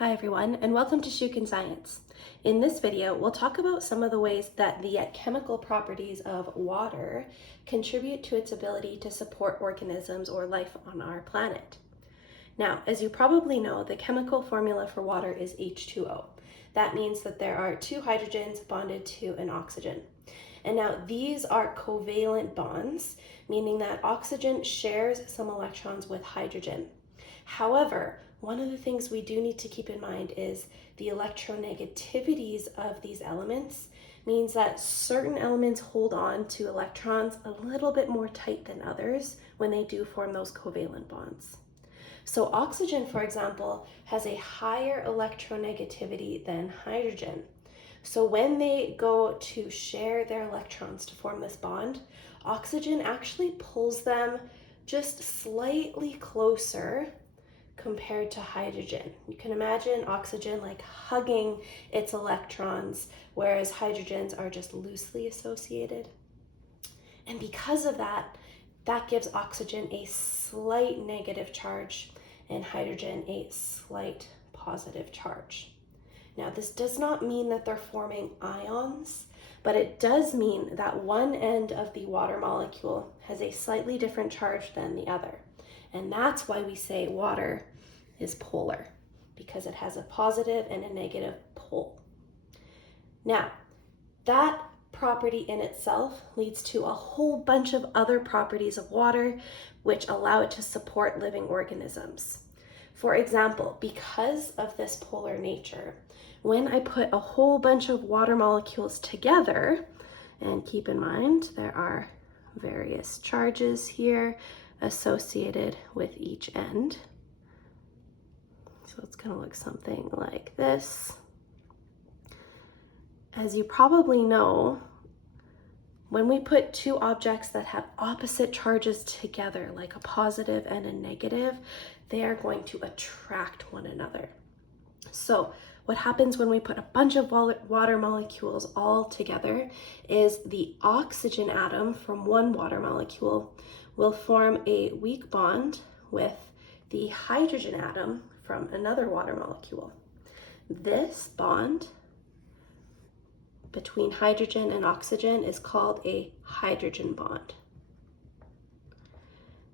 Hi everyone, and welcome to Shukin Science. In this video, we'll talk about some of the ways that the chemical properties of water contribute to its ability to support organisms or life on our planet. Now, as you probably know, the chemical formula for water is H2O. That means that there are two hydrogens bonded to an oxygen. And now these are covalent bonds, meaning that oxygen shares some electrons with hydrogen. However, one of the things we do need to keep in mind is the electronegativities of these elements means that certain elements hold on to electrons a little bit more tight than others when they do form those covalent bonds. So oxygen, for example, has a higher electronegativity than hydrogen. So when they go to share their electrons to form this bond, oxygen actually pulls them just slightly closer compared to hydrogen. You can imagine oxygen like hugging its electrons, whereas hydrogens are just loosely associated. And because of that, that gives oxygen a slight negative charge and hydrogen a slight positive charge. Now, this does not mean that they're forming ions, but it does mean that one end of the water molecule has a slightly different charge than the other. And that's why we say water is polar, because it has a positive and a negative pole. Now, that property in itself leads to a whole bunch of other properties of water which allow it to support living organisms. For example, because of this polar nature, when I put a whole bunch of water molecules together, and keep in mind there are various charges here associated with each end. So it's going to look something like this. As you probably know, when we put two objects that have opposite charges together, like a positive and a negative, they are going to attract one another. So what happens when we put a bunch of water molecules all together is the oxygen atom from one water molecule will form a weak bond with the hydrogen atom from another water molecule. This bond between hydrogen and oxygen is called a hydrogen bond.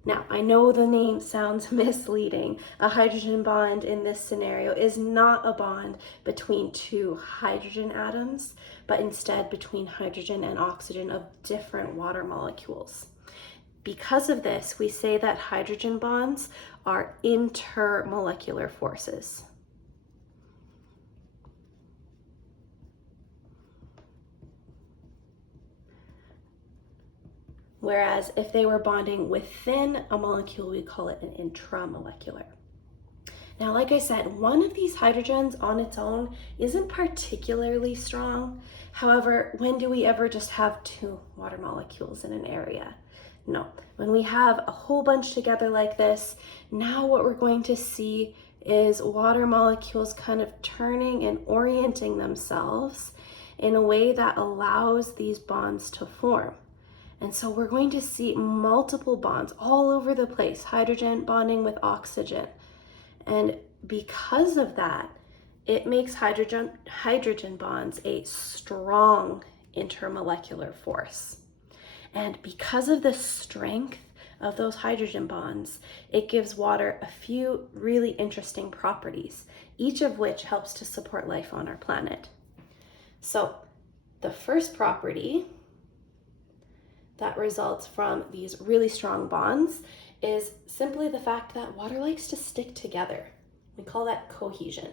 Now, I know the name sounds misleading. A hydrogen bond in this scenario is not a bond between two hydrogen atoms, but instead between hydrogen and oxygen of different water molecules. Because of this, we say that hydrogen bonds are intermolecular forces. Whereas if they were bonding within a molecule, we call it an intramolecular. Now, like I said, one of these hydrogens on its own isn't particularly strong. However, when do we ever just have two water molecules in an area? No, when we have a whole bunch together like this, now what we're going to see is water molecules kind of turning and orienting themselves in a way that allows these bonds to form. And so we're going to see multiple bonds all over the place, hydrogen bonding with oxygen. And because of that, it makes hydrogen bonds a strong intermolecular force. And because of the strength of those hydrogen bonds, it gives water a few really interesting properties, each of which helps to support life on our planet. So the first property that results from these really strong bonds is simply the fact that water likes to stick together. We call that cohesion.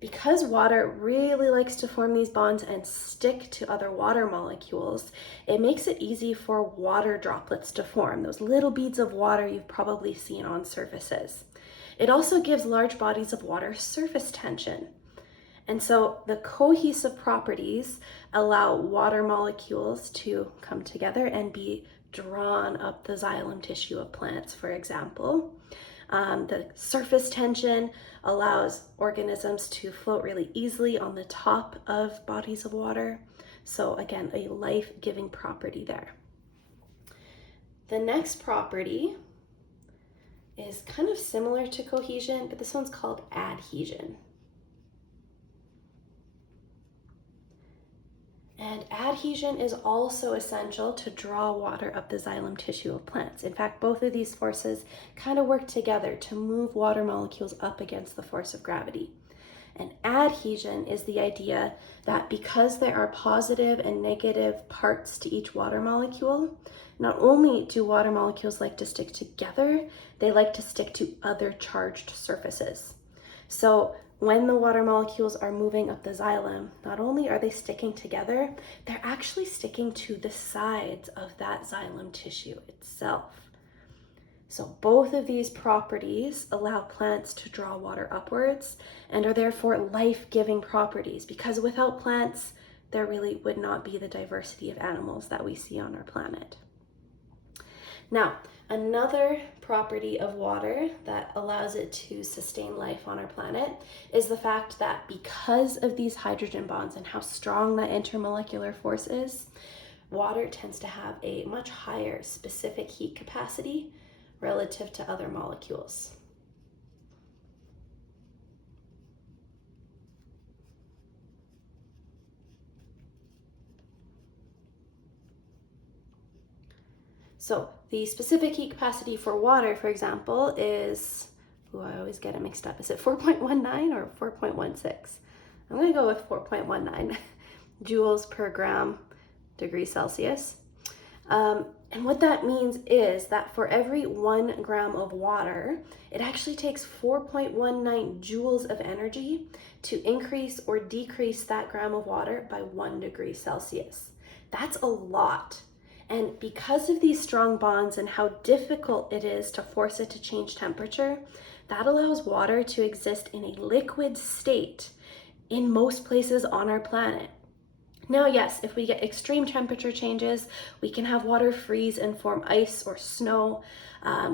Because water really likes to form these bonds and stick to other water molecules, it makes it easy for water droplets to form, those little beads of water you've probably seen on surfaces. It also gives large bodies of water surface tension. And so the cohesive properties allow water molecules to come together and be drawn up the xylem tissue of plants, for example. The surface tension allows organisms to float really easily on the top of bodies of water. So again, a life-giving property there. The next property is kind of similar to cohesion, but this one's called adhesion. And adhesion is also essential to draw water up the xylem tissue of plants. In fact, both of these forces kind of work together to move water molecules up against the force of gravity. And adhesion is the idea that because there are positive and negative parts to each water molecule, not only do water molecules like to stick together, they like to stick to other charged surfaces. So when the water molecules are moving up the xylem, not only are they sticking together, they're actually sticking to the sides of that xylem tissue itself. So both of these properties allow plants to draw water upwards and are therefore life-giving properties, because without plants, there really would not be the diversity of animals that we see on our planet. Now, another property of water that allows it to sustain life on our planet is the fact that because of these hydrogen bonds and how strong that intermolecular force is, water tends to have a much higher specific heat capacity relative to other molecules. So the specific heat capacity for water, for example, is, I always get it mixed up. Is it 4.19 or 4.16? I'm going to go with 4.19 joules per gram degrees Celsius. And what that means is that for every 1 gram of water, it actually takes 4.19 joules of energy to increase or decrease that gram of water by 1 degree Celsius. That's a lot. And because of these strong bonds and how difficult it is to force it to change temperature, that allows water to exist in a liquid state in most places on our planet. Now, yes, if we get extreme temperature changes, we can have water freeze and form ice or snow.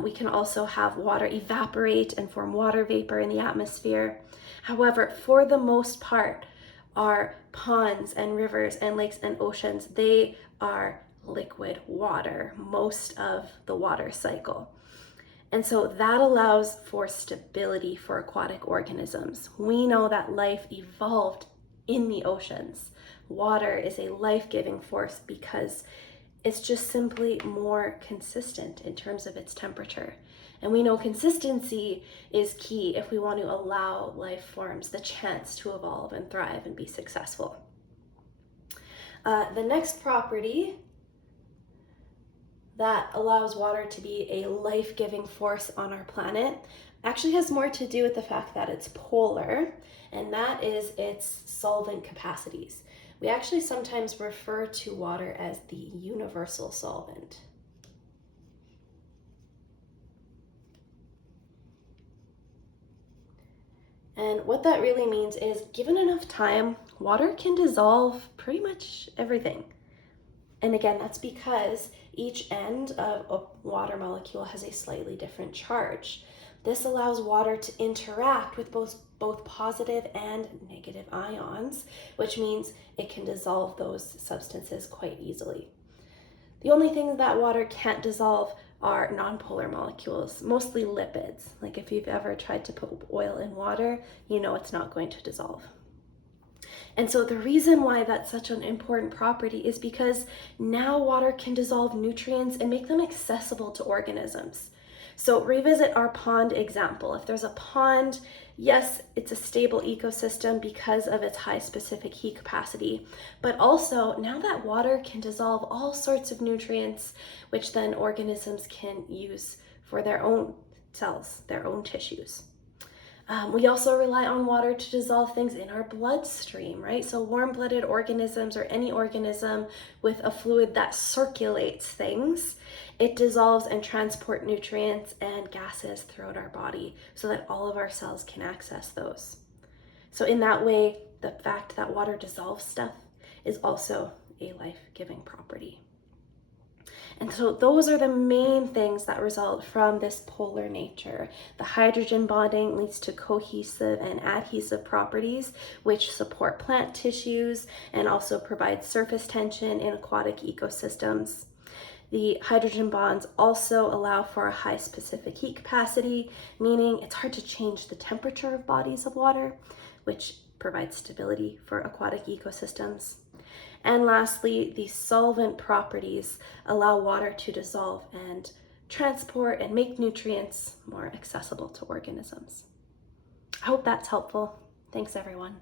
We can also have water evaporate and form water vapor in the atmosphere. However, for the most part, our ponds and rivers and lakes and oceans, they are liquid water most of the water cycle. And so that allows for stability for aquatic organisms. We know that life evolved in the oceans. Water is a life-giving force because it's just simply more consistent in terms of its temperature. And we know consistency is key if we want to allow life forms the chance to evolve and thrive and be successful. The next property that allows water to be a life-giving force on our planet actually has more to do with the fact that it's polar, and that is its solvent capacities. We actually sometimes refer to water as the universal solvent. And what that really means is, given enough time, water can dissolve pretty much everything. And again, that's because each end of a water molecule has a slightly different charge. This allows water to interact with both positive and negative ions, which means it can dissolve those substances quite easily. The only thing that water can't dissolve are nonpolar molecules, mostly lipids. Like if you've ever tried to put oil in water, you know it's not going to dissolve. And so the reason why that's such an important property is because now water can dissolve nutrients and make them accessible to organisms. So revisit our pond example. If there's a pond, yes, it's a stable ecosystem because of its high specific heat capacity, but also now that water can dissolve all sorts of nutrients, which then organisms can use for their own cells, their own tissues. We also rely on water to dissolve things in our bloodstream, right? So warm-blooded organisms or any organism with a fluid that circulates things, it dissolves and transports nutrients and gases throughout our body so that all of our cells can access those. So in that way, the fact that water dissolves stuff is also a life-giving property. And so those are the main things that result from this polar nature. The hydrogen bonding leads to cohesive and adhesive properties, which support plant tissues and also provide surface tension in aquatic ecosystems. The hydrogen bonds also allow for a high specific heat capacity, meaning it's hard to change the temperature of bodies of water, which provides stability for aquatic ecosystems. And lastly, the solvent properties allow water to dissolve and transport and make nutrients more accessible to organisms. I hope that's helpful. Thanks, everyone.